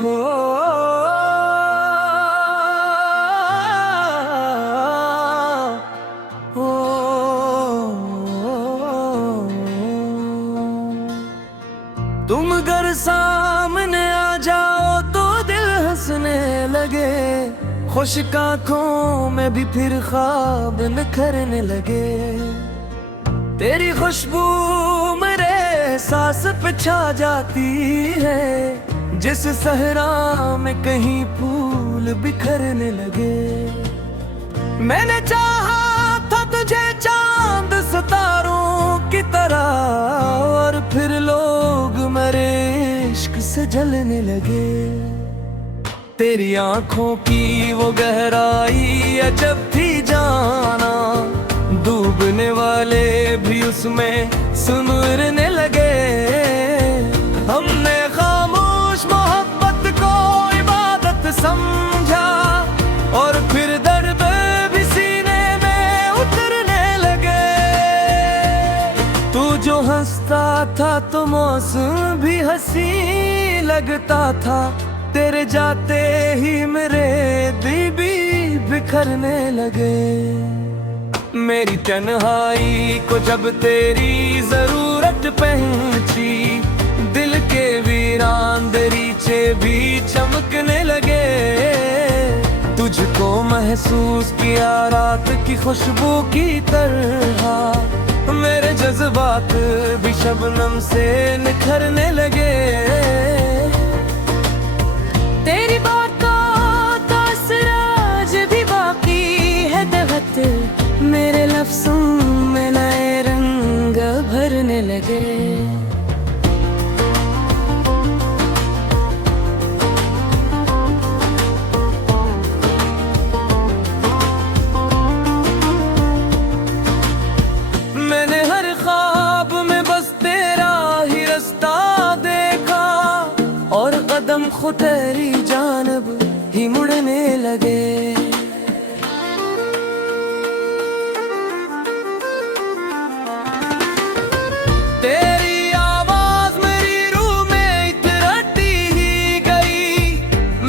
हो हो तुम अगर सामने आ जाओ तो दिल हंसने लगे, खुश्क आंखों में भी फिर ख्वाब निखरने लगे। तेरी खुशबू मेरे सांस पे छा जाती है, जिस सहरा में कहीं फूल बिखरने लगे। मैंने चाहा था तुझे चांद सितारों की तरह, और फिर लोग मेरे इश्क से जलने लगे। तेरी आंखों की वो गहराई अजब थी जाना, डूबने वाले भी उसमें सुनरने लगे। हमने खामोश मोहब्बत को इबादत समझा, और फिर दर्द भी सीने में उतरने लगे। तू जो हंसता था तो मौसम भी हंसी लगता था, तेरे जाते ही मेरे दिल भी बिखरने लगे। मेरी तन्हाई को जब तेरी जरूरत पहुंची, दिल के वीरान दरीचे भी चमकने लगे। तुझको महसूस किया रात की खुशबू की तरह, मेरे जज्बात भी शबनम से निखरने लगे। तेरी बातों का असराज भी बाकी है दहत, मेरे लफ्ज़ों में नए रंग भरने लगे। मैंने हर ख्वाब में बस तेरा ही रास्ता देखा, और कदम खुद तेरी जानब ही मुड़ने लगे। तेरी आवाज मेरी रूह में इतराती ही गई,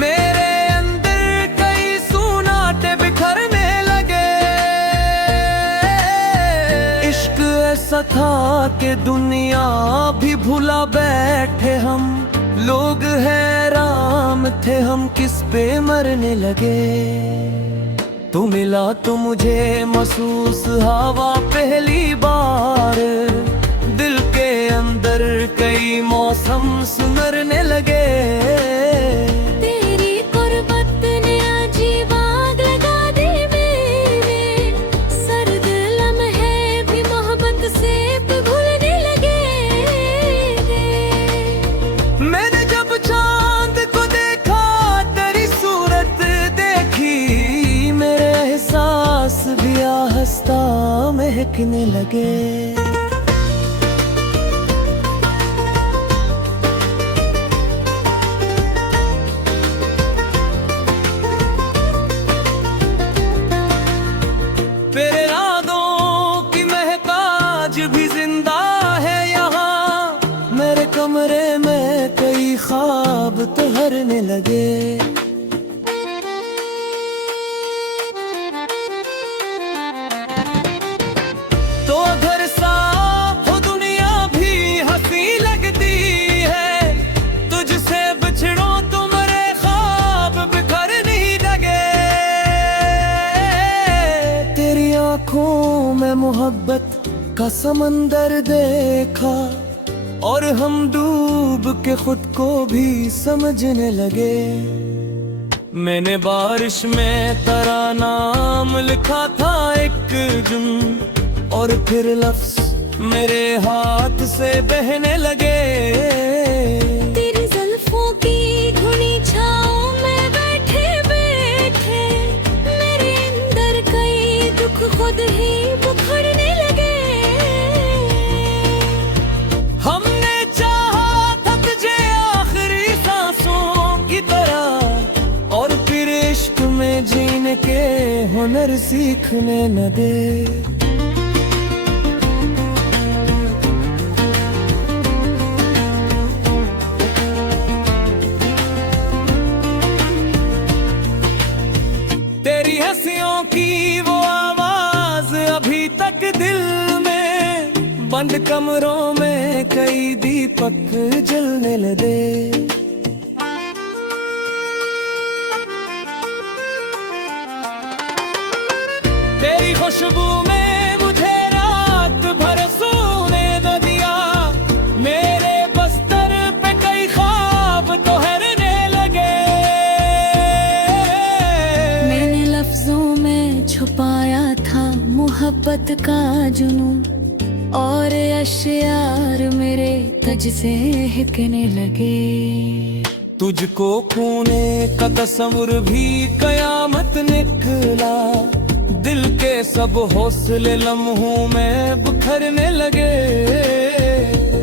मेरे अंदर कई सुनाटे बिखरने लगे। इश्क ऐसा था कि दुनिया भी भुला बैठे हम, लोग हैरान थे हम किस पे मरने लगे। तू मिला तो मुझे महसूस हवा पहली बार, दिल के अंदर कई मौसम सुनरने लगे। तेरी कुर्बत ने अजीब आग लगा दी मेरे, सर्द लम्हे भी मोहब्बत से पिघलने लगे। मैंने जब चांद को देखा, तेरी सूरत देखी, मेरे एहसास भी आहिस्ता महकने लगे। तेरे यादों की महताज भी जिंदा है यहाँ, मेरे कमरे में कई ख्वाब तहरने लगे। तो अगर साफ हो दुनिया भी हंसी लगती है, तुझसे बिछड़ो तो मेरे ख्वाब बिखर नहीं लगे। तेरी आंखों में मोहब्बत का समंदर देखा, और हम डूब के खुद को भी समझने लगे। मैंने बारिश में तेरा नाम लिखा था एक जुन, और फिर लफ्ज मेरे हाथ से बहने लगे। तेरी जुल्फों की घुनी छाँव में बैठे बैठे, मेरे अंदर कई दुख खुद ही बुखरने लगे। हमने चाहा था तुझे आखिरी सांसों की तरह, और फिर इश्क में जीने के हुनर सीखने न दे। बंद कमरों में कई दीपक जलने लगे। तेरी खुशबू में मुझे रात भर सोने न दिया, मेरे बस्तर पे कई ख्वाब तो ठहरने लगे। मैंने लफ्जों में छुपाया था मोहब्बत का जुनून, और अश्यार मेरे तज से हिकने लगे। तुझको खोने का तस्वुर भी कयामत निकला, दिल के सब हौसले लम्हों में बिखरने लगे।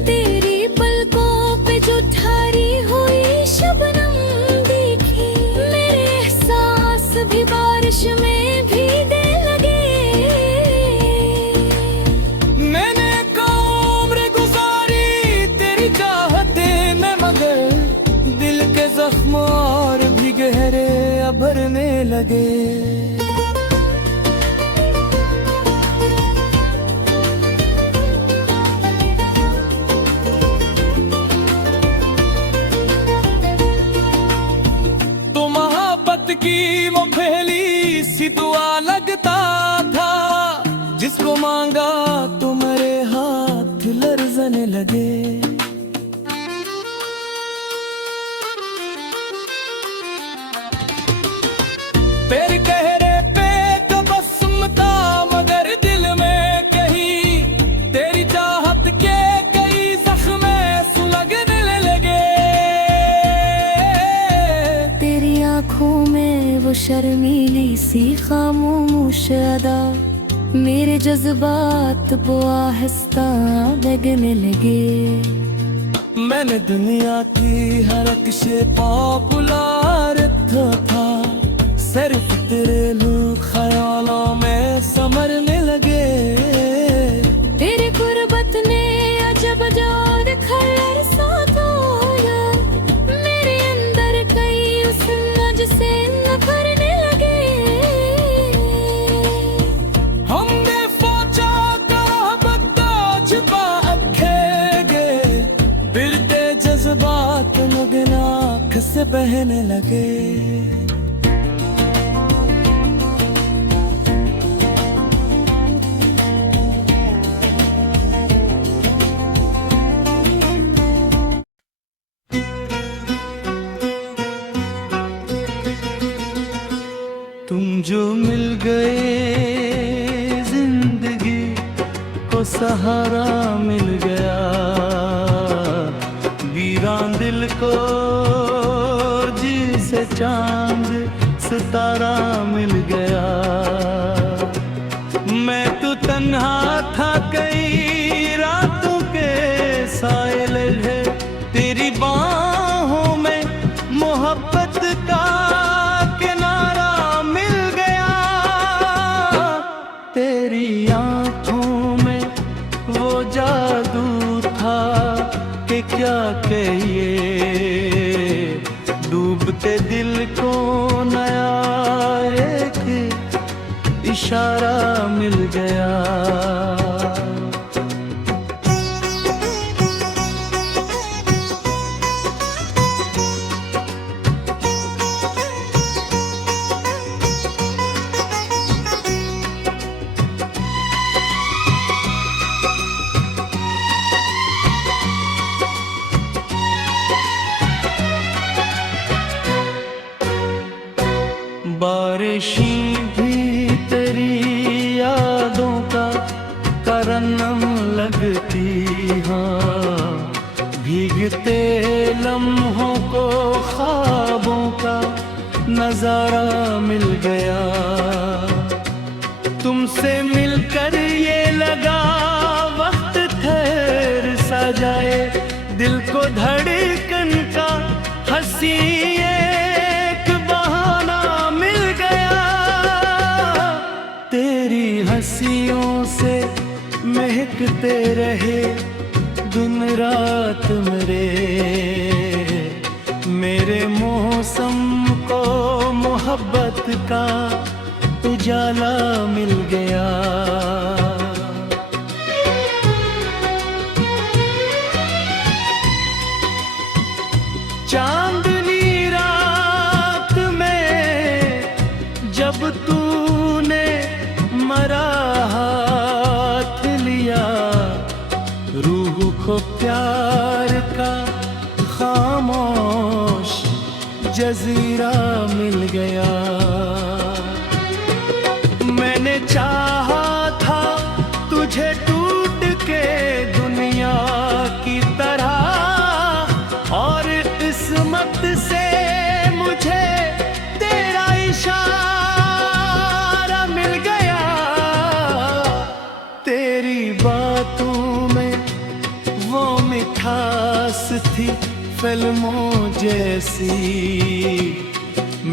तेरी पलकों पे जो ठहरी हुई शबनम देखी, मेरे एहसास भी बारिश में भीगने लगे। मैंने एक उम्र गुजारी तेरी चाहते में, मगर दिल के जख्म और भी गहरे भरने लगे। की वो पहली सी दुआ लगता था, जिसको मांगा तो मेरे हाथ लरजने लगे। तेरे कहरे पे तबस्सुम था, मगर दिल में कहीं तेरी चाहत के कई जख्म सुलगने लगे। तेरी आँखों में वो शर्मीली सी खामोश अदा, मेरे जज्बात वो आहिस्ता बहने लगे। मैंने दुनिया की हर किसे पॉपुलर था, सिर्फ तेरे लोग ख्यालों में समरने लगे। तेरे गुर्बत ने अजब अजब खैर सा धोया, मेरे अंदर कई उस मज से नफरने लगे। हमने फौजा का बत्ता छुपा रखेंगे, बिरते जज्बात मगन आँख से बहने लगे। तुम जो मिल गए जिंदगी को सहारा मिल गया, वीरान दिल को जिसे चांद सितारा मिल गया। मैं तो तन्हा था कई रातों के साइल है, तेरी बाहों में मोहब्बत का तेरी आँखों में वो जादू था कि क्या कहिए, डूबते दिल को नया एक इशारा मिल गया। बारिशें भी तेरी यादों का तरन्नुम लगती, हाँ भीगते लम्हों को ख्वाबों का नजारा मिल गया। तुमसे मिलकर ये लगा वक्त ठहर सा जाए, दिल को धड़कन का हंसी एक बहाना मिल गया। तेरी हंसियों से महकते रहे दिन रात मेरे मौसम को मोहब्बत का उजाला मिल गया। चांदनी रात में जब तूने मरा हाथ लिया, रूह को प्यार का खामोश जजीरा मिल गया। मैंने चाहा था तुझे टूट के दुनिया की तरह, और किस्मत से मुझे तेरा इशारा मिल गया। तेरी बातों में वो मिठास थी फिल्मों जैसी,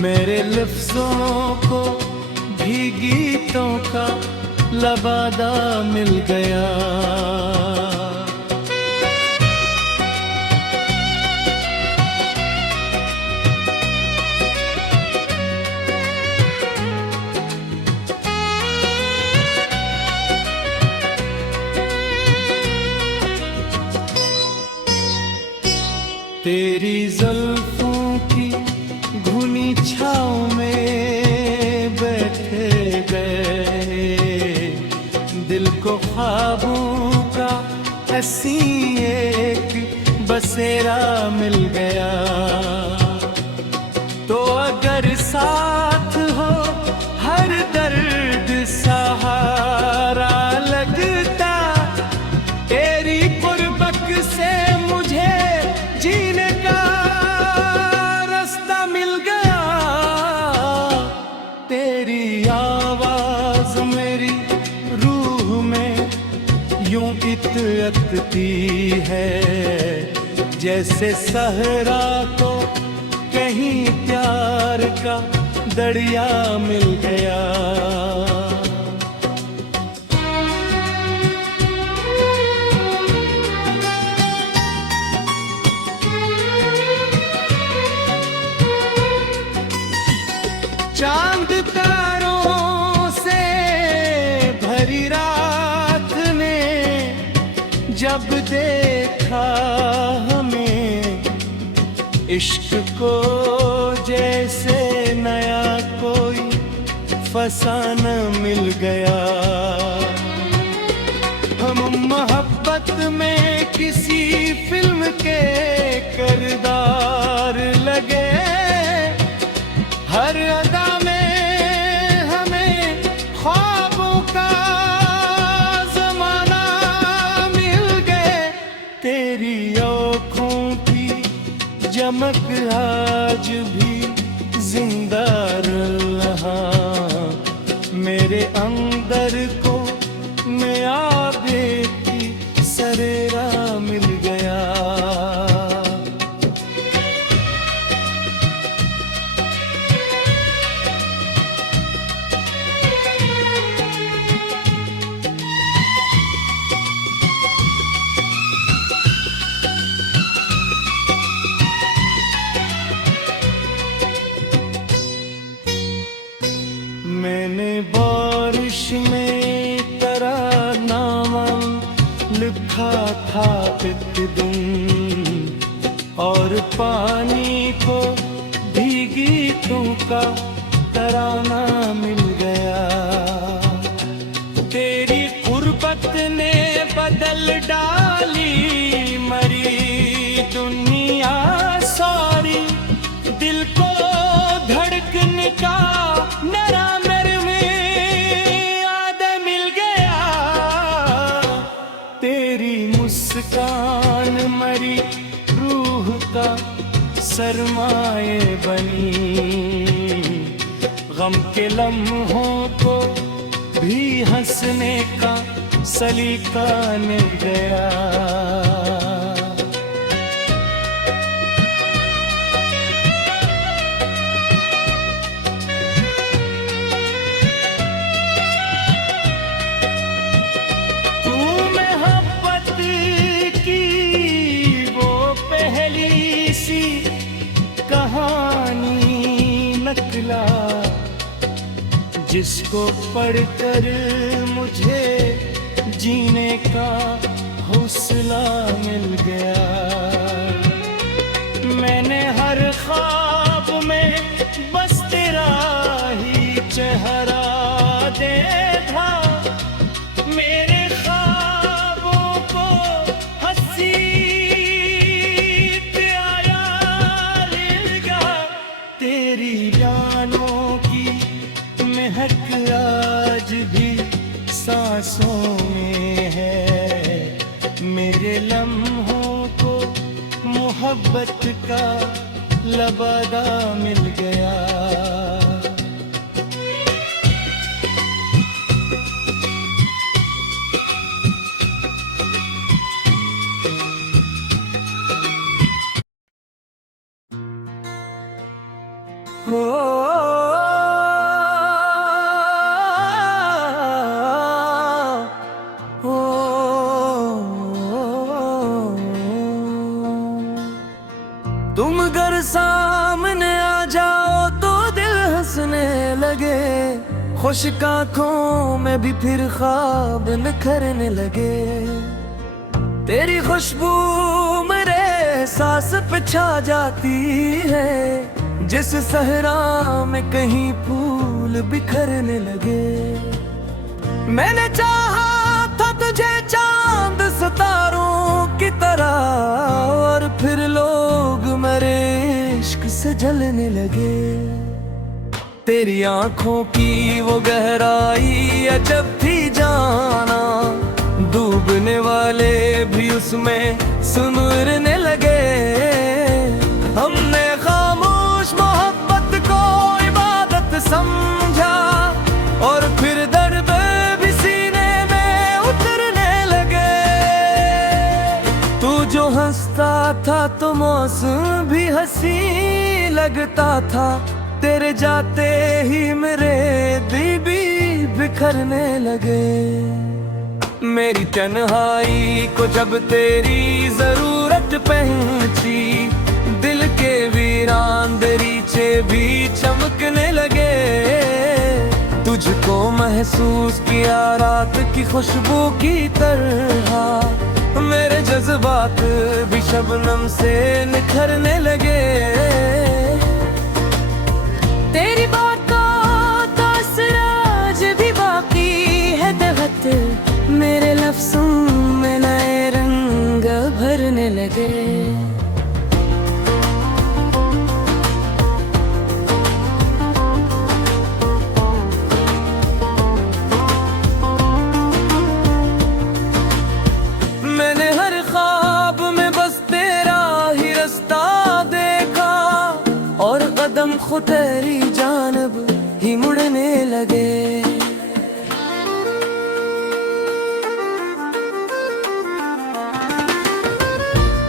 मेरे लफ्जों को भी गीतों का लबादा मिल गया। तेरी जुल्फों की घुनी छाँव में बैठे गए, दिल को ख्वाबों का हसी एक बसेरा मिल गया। तो अगर साथ हो हर दर्द सहारा लगता, तेरी कुर्बत से मुझे जीने का रास्ता मिल गया। तेरी आवाज मेरी रूह में यूं इतअतती है, जैसे सहरा को कहीं प्यार का दरिया मिल गया। चांद तारों से भरी रात ने जब देखा हमें, इश्क को जैसे नया कोई फसाना मिल गया। हम मोहब्बत में किसी फिल्म के किरदार लगे, हर अदा में हमें ख्वाबों का ज़माना मिल गए। तेरी आँखों की चमक आज भी जिंदा रहा, मेरे अंदर को नया बेटी सरेरा मिल गया। मैंने बारिश में तरानामा लिखा था एक दिन, और पानी को भी गीतों का तराना मिल गया। तेरी गुर्बत ने बदल डाली मरी दुनिया सारी, दिल को धड़कन का नरा मुस्कान मरी रूह का सरमाए बनी, गम के लम्हों को भी हंसने का सलीका मिल गया। जिसको पढ़कर मुझे जीने का हौसला मिल गया। मैंने मोहब्बत का लबादा मिल गया। हो हो तुम घर सामने आ जाओ तो दिल हंसने लगे, खुश आंखों में भी फिर ख्वाब निखरने लगे। तेरी खुशबू मेरे सांस पे छा जाती है, जिस सहरा में कहीं फूल बिखरने लगे। मैंने चाहा था तुझे चांद सितारों की तरह, और फिर लोग मेरे इश्क से जलने लगे। तेरी आंखों की वो गहराई अजब थी जाना, डूबने वाले भी उसमें सुनरने लगे। हमने खामोश मोहब्बत को इबादत समझा, और फिर दर्द भी सीने में उतरने लगे। तू जो हंसता था तो मौसम भी हंसी लगता था, तेरे जाते ही मेरे दिल भी बिखरने लगे। मेरी तन्हाई को जब तेरी जरूरत पहुंची, दिल के वीरान दरीचे भी चमकने लगे। तुझको महसूस किया रात की खुशबू की तरह, मेरे जज्बात भी शबनम से निखरने लगे। तेरी बातों तो सिराज भी बाकी है दहत, मेरे लफ्ज़ों में नए रंग भरने लगे। मैंने हर ख्वाब में बस तेरा ही रास्ता देखा, और कदम खुद तेरी जानब ही मुड़ने लगे।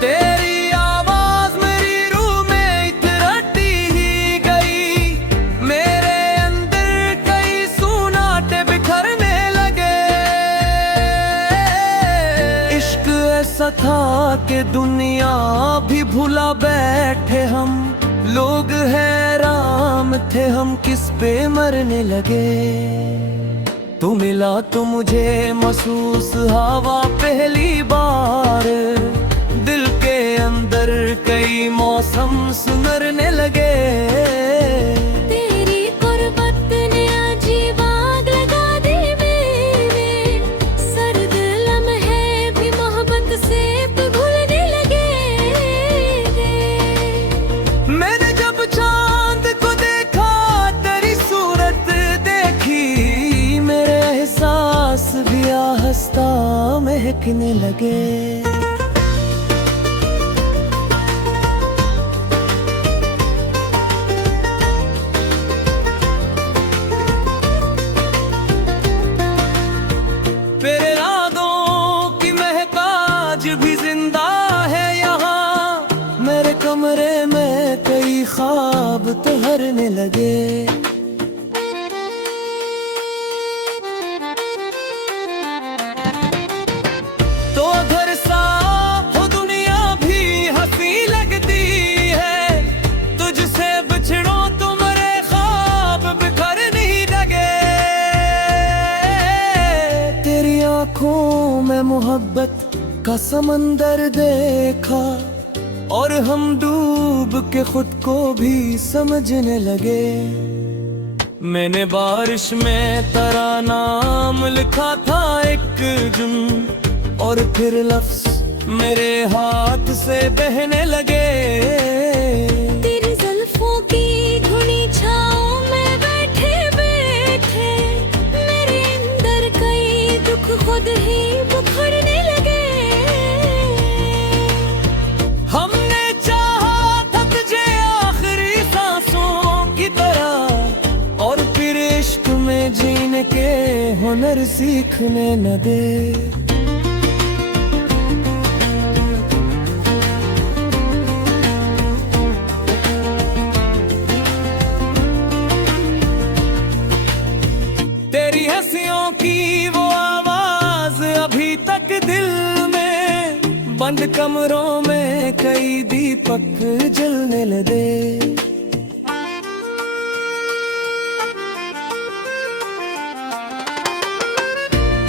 तेरी आवाज मेरी रूह में इतराती ही गई, मेरे अंदर कई सुनाटे बिखरने लगे। इश्क ऐसा था कि दुनिया भी भुला बैठे हम, लोग हैरान थे हम किस पे मरने लगे। तू मिला तो मुझे महसूस हवा पहली बार, दिल के अंदर कई मौसम सुनरने लगे। तेरी कुर्बत ने अजीब आग लगा दी मेरे, सर्द लम्हे भी मोहब्बत से पिघलने लगे। मैंने जब चांद को देखा, तेरी सूरत देखी, मेरे एहसास भी आहिस्ता महकने लगे। तेरे यादों की महकाज भी जिंदा है यहाँ, मेरे कमरे में कई ख्वाब तहरने लगे। तो अगर साफ हो दुनिया भी हंसी लगती है, तुझसे बिछड़ो तो मेरे ख्वाब बिखर नहीं लगे। तेरी आंखों में मोहब्बत का समंदर देखा, और हम डूब के खुद को भी समझने लगे। मैंने बारिश में तेरा नाम लिखा था एक जुम, और फिर लफ्ज मेरे हाथ से बहने लगे। तेरी जुल्फों की घुनी छाँव में बैठे बैठे, मेरे अंदर कई दुख खुद ही बुखड़ने लगे। हमने फिर सीखने न दे। तेरी हंसियों की वो आवाज अभी तक दिल में, बंद कमरों में कई दीपक जलने लगे।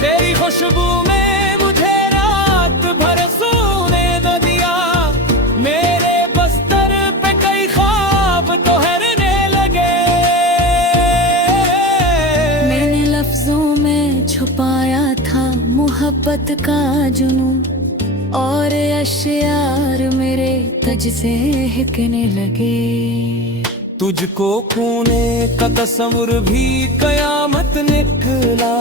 तेरी खुशबू में मुझे रात भर सोने न दिया, मेरे बस्तर पे कई ख्वाब ठहरने लगे। मैंने लफ्जों में छुपाया था मोहब्बत का जुनून, और अश्यार मेरे तज से हिकने लगे। तुझको खोने का तस्वुर भी कयामत निकला,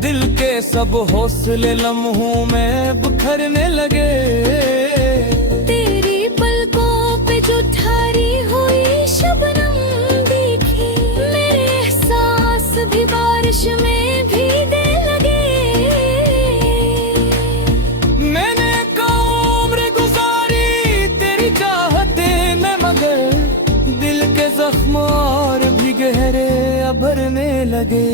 दिल के सब हौसले लम्हों में बिखरने लगे। तेरी पलकों पे जो ठहरी हुई शबनम देखी, मेरे एहसास भी बारिश में भीगने लगे। मैंने उम्र गुजारी तेरी चाहते में, मगर दिल के जख्म और भी गहरे भरने लगे।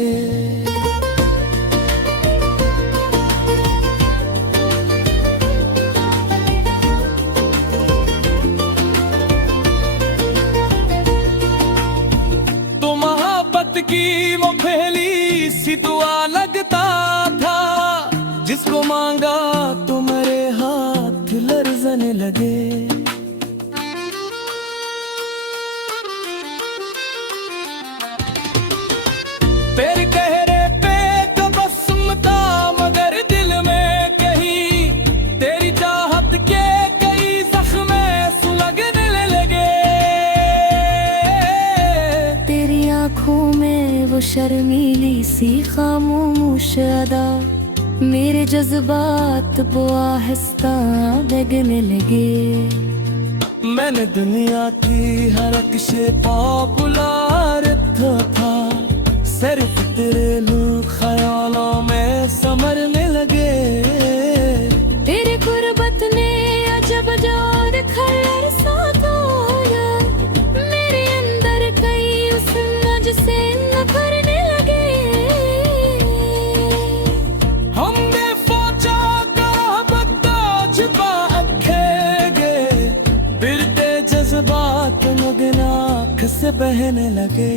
की वो पहली सी दुआ लगता था, जिसको मांगा तो मेरे हाथ लरजने लगे। तेरे चेहरे पे तबस्सुम था, मगर दिल में कहीं तेरी चाहत के कई जख्म सुलगने लगे। तेरी आँखों में वो शर्मीली सी खामोश अदा, मेरे जज्बात वो आहिस्ता दगने लगे। मैंने दुनिया की हर से पॉपुलर था, सिर्फ तेरे ख्यालों में समरने लगे। तेरे गुर्बत ने अजब जोर खलर सा तोड़ा, मेरे अंदर कई उस मुझसे नफरने लगे। हमने सोचा बता छुपा रखेंगे, बिरते जज्बात मगन आँख से बहने लगे।